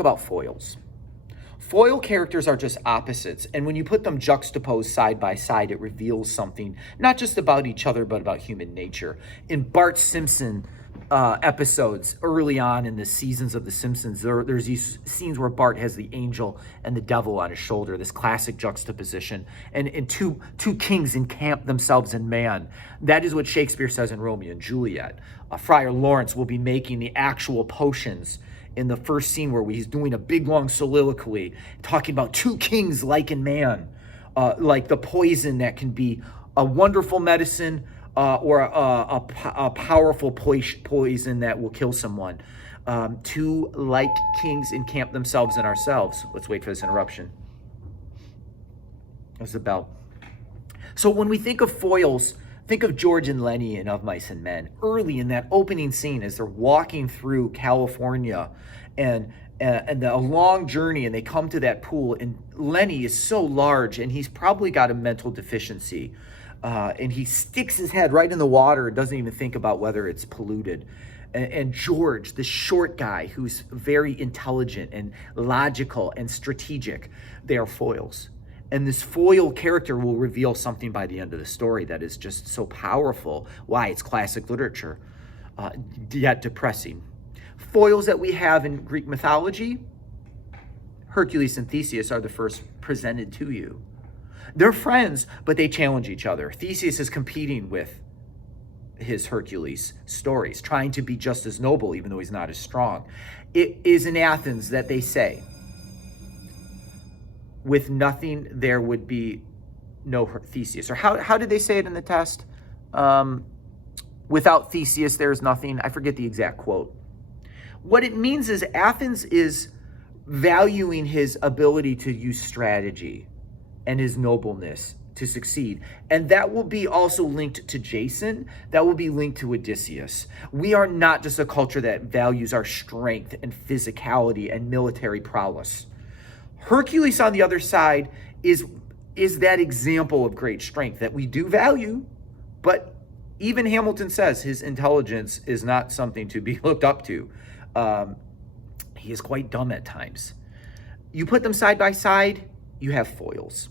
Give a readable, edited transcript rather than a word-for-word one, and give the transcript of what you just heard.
about foils. Foil characters are just opposites, and when you put them juxtaposed side by side, it reveals something not just about each other, but about human nature. In Bart Simpson episodes early on in the seasons of The Simpsons, there's these scenes where Bart has the angel and the devil on his shoulder, this classic juxtaposition, and two kings encamp themselves in man. That is what Shakespeare says in Romeo and Juliet. Friar Lawrence will be making the actual potions in the first scene where he's doing a big long soliloquy talking about two kings like in man, like the poison that can be a wonderful medicine or a powerful poison that will kill someone. Two like kings encamp themselves in ourselves. Let's wait for this interruption. There's the bell. So when we think of foils, think of George and Lenny in Of Mice and Men. Early in that opening scene, as they're walking through California and a long journey, and they come to that pool, and Lenny is so large, and he's probably got a mental deficiency, and he sticks his head right in the water and doesn't even think about whether it's polluted. And George, the short guy who's very intelligent and logical and strategic, they are foils. And this foil character will reveal something by the end of the story that is just so powerful. Why? It's classic literature, yet depressing. Foils that we have in Greek mythology, Hercules and Theseus are the first presented to you. They're friends, but they challenge each other. Theseus is competing with his Hercules stories, trying to be just as noble, even though he's not as strong. It is in Athens that they say, with nothing, there would be no Theseus. Or how did they say it in the test? Without Theseus, there's nothing. I forget the exact quote. What it means is Athens is valuing his ability to use strategy and his nobleness to succeed. And that will be also linked to Jason. That will be linked to Odysseus. We are not just a culture that values our strength and physicality and military prowess. Hercules, on the other side, is that example of great strength that we do value, but even Hamilton says his intelligence is not something to be looked up to. He is quite dumb at times. You put them side by side, you have foils.